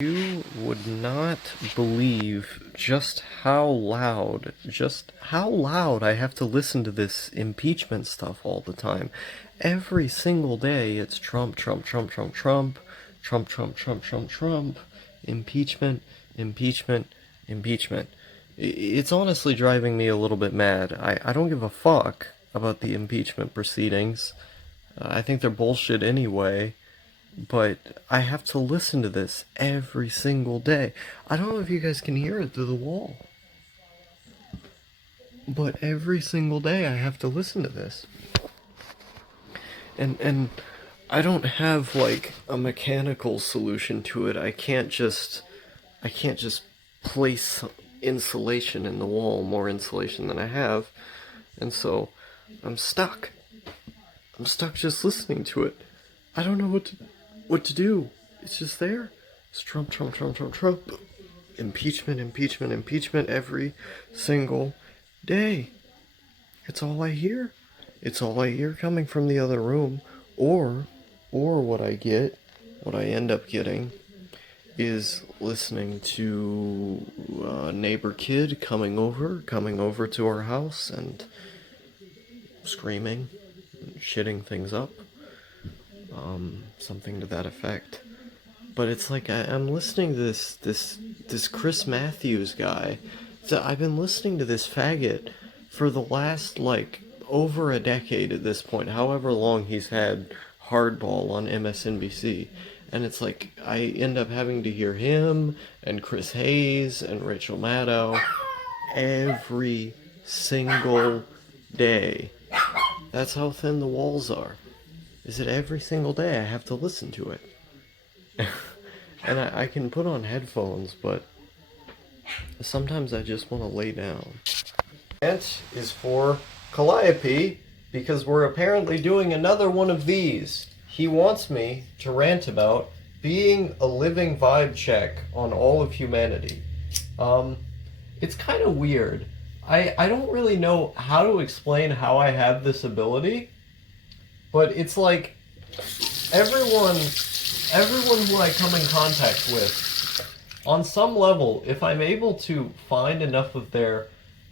You would not believe just how loud I have to listen to this impeachment stuff all the time. Every single day it's Trump, Trump, Trump, Trump, Trump, Trump, Trump, Trump, Trump, Trump, impeachment, impeachment, impeachment. It's honestly driving me a little bit mad. I don't give a fuck about the impeachment proceedings. I think they're bullshit anyway, but I have to listen to this every single day. I don't know if you guys can hear it through the wall, but every single day I have to listen to this. And I don't have like a mechanical solution to it. I can't just place insulation in the wall, more insulation than I have. And so I'm stuck. I'm stuck just listening to it. I don't know what to do. It's just there. It's Trump, Trump, Trump, Trump, Trump. Impeachment, impeachment, impeachment every single day. It's all I hear. It's all I hear coming from the other room. Or what I end up getting is listening to a neighbor kid coming over to our house and screaming, shitting things up. Something to that effect. But it's like I'm listening to this Chris Matthews guy. So I've been listening to this faggot for the last like over a decade at this point, however long he's had Hardball on MSNBC. And it's like I end up having to hear him and Chris Hayes and Rachel Maddow every single day. That's how thin the walls are. Is that every single day I have to listen to it. And I can put on headphones, but sometimes I just want to lay down. Rant is for Calliope, because we're apparently doing another one of these. He wants me to rant about being a living vibe check on all of humanity. It's kind of weird. I don't really know how to explain how I have this ability, but it's like everyone who I come in contact with, on some level, if I'm able to find enough of their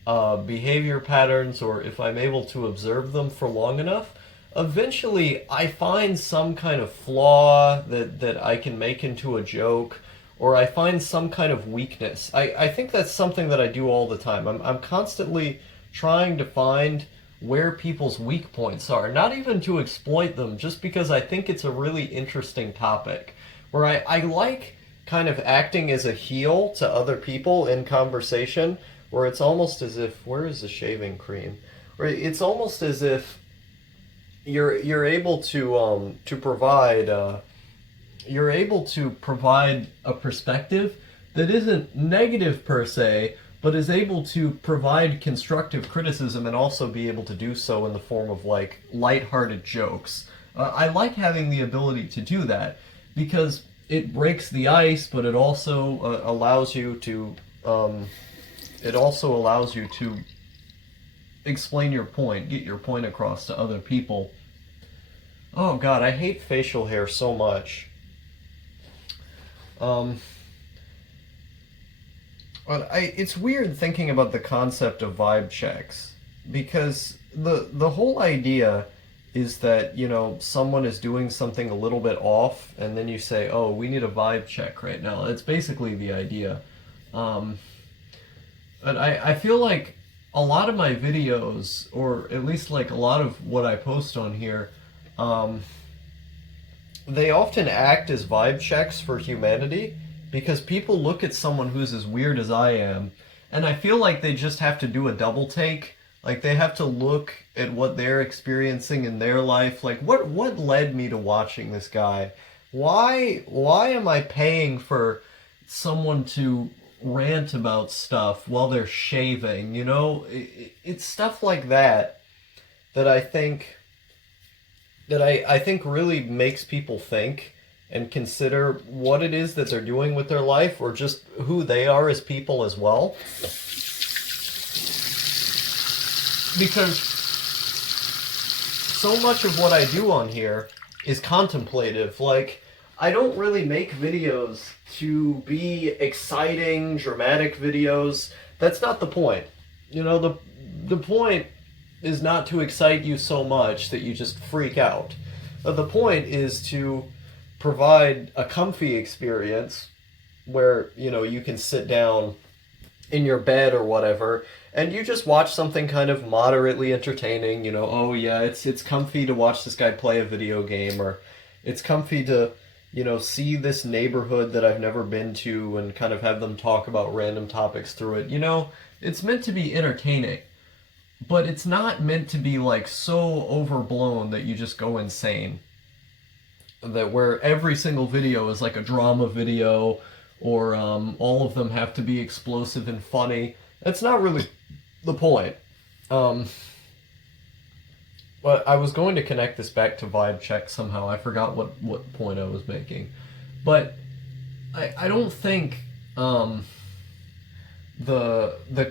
behavior patterns, or if I'm able to observe them for long enough, eventually I find some kind of flaw that I can make into a joke, or I find some kind of weakness. I think that's something that I do all the time. I'm constantly trying to find where people's weak points are, not even to exploit them, just because I think it's a really interesting topic, where I like kind of acting as a heel to other people in conversation, where it's almost as if, where is the shaving cream? Where it's almost as if you're able to provide you're able to provide a perspective that isn't negative per se, but is able to provide constructive criticism and also be able to do so in the form of like lighthearted jokes. I like having the ability to do that because it breaks the ice, but it also allows you to explain your point, get your point across to other people. Oh god, I hate facial hair so much. But it's weird thinking about the concept of vibe checks, because the whole idea is that, you know, someone is doing something a little bit off, and then you say, oh, we need a vibe check right now. It's basically the idea. But I feel like a lot of my videos, or at least like a lot of what I post on here, they often act as vibe checks for humanity, because people look at someone who's as weird as I am, and I feel like they just have to do a double take. Like, they have to look at what they're experiencing in their life. Like, what led me to watching this guy? Why am I paying for someone to rant about stuff while they're shaving? You know, it's stuff like that that I think really makes people think and consider what it is that they're doing with their life, or just who they are as people as well. Because so much of what I do on here is contemplative. Like, I don't really make videos to be exciting, dramatic videos. That's not the point. You know, the point is not to excite you so much that you just freak out. But the point is to provide a comfy experience where, you know, you can sit down in your bed or whatever and you just watch something kind of moderately entertaining. You know, oh yeah, it's comfy to watch this guy play a video game, or it's comfy to, you know, see this neighborhood that I've never been to and kind of have them talk about random topics through it. You know, it's meant to be entertaining, but it's not meant to be like so overblown that you just go insane. That where every single video is like a drama video, or all of them have to be explosive and funny. That's not really the point. Um, but I was going to connect this back to vibe check somehow. I forgot what point I was making. But I don't think the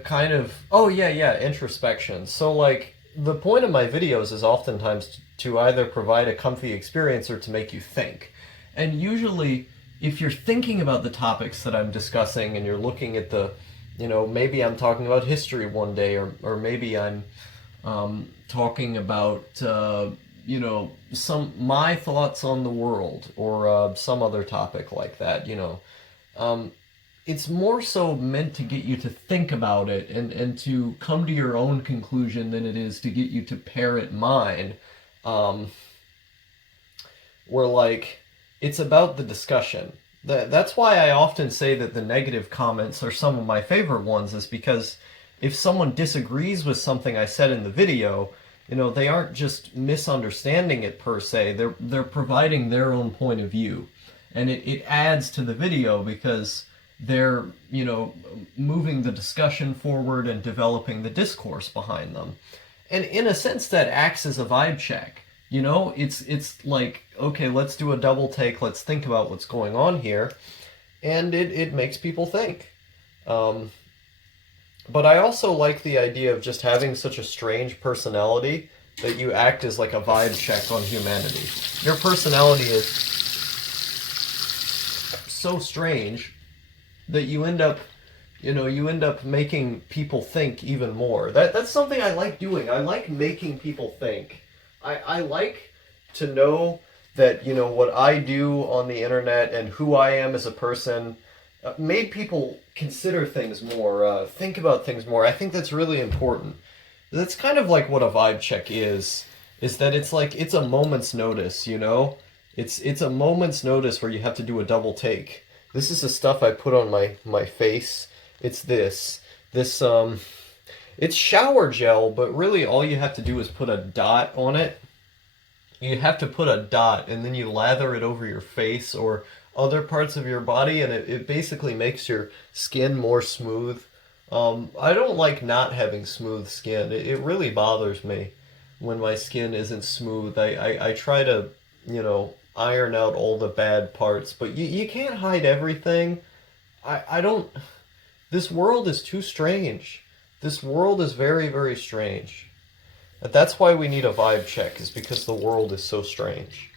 kind of, oh yeah, introspection. So like the point of my videos is oftentimes to either provide a comfy experience or to make you think. And usually if you're thinking about the topics that I'm discussing and you're looking at the, you know, maybe I'm talking about history one day, or maybe I'm talking about, you know, my thoughts on the world, or some other topic like that, you know. It's more so meant to get you to think about it and to come to your own conclusion than it is to get you to parrot mine. Where like it's about the discussion. That's why I often say that the negative comments are some of my favorite ones, is because if someone disagrees with something I said in the video, you know, they aren't just misunderstanding it per se, they're providing their own point of view. And it adds to the video because they're, you know, moving the discussion forward and developing the discourse behind them. And in a sense that acts as a vibe check. You know, it's like, okay, let's do a double take, let's think about what's going on here, and it makes people think. But I also like the idea of just having such a strange personality that you act as like a vibe check on humanity. Your personality is so strange that you end up, you know, you end up making people think even more. That's something I like doing. I like making people think. I like to know that, you know, what I do on the internet and who I am as a person made people consider things more, think about things more. I think that's really important. That's kind of like what a vibe check is that it's like, it's a moment's notice, you know? It's a moment's notice where you have to do a double take. This is the stuff I put on my face. It's this, it's shower gel, but really all you have to do is put a dot on it. You have to put a dot and then you lather it over your face or other parts of your body, and it basically makes your skin more smooth. I don't like not having smooth skin. It really bothers me when my skin isn't smooth. I try to, you know, iron out all the bad parts, but you can't hide everything. I don't... This world is too strange. This world is very, very strange. But that's why we need a vibe check, is because the world is so strange.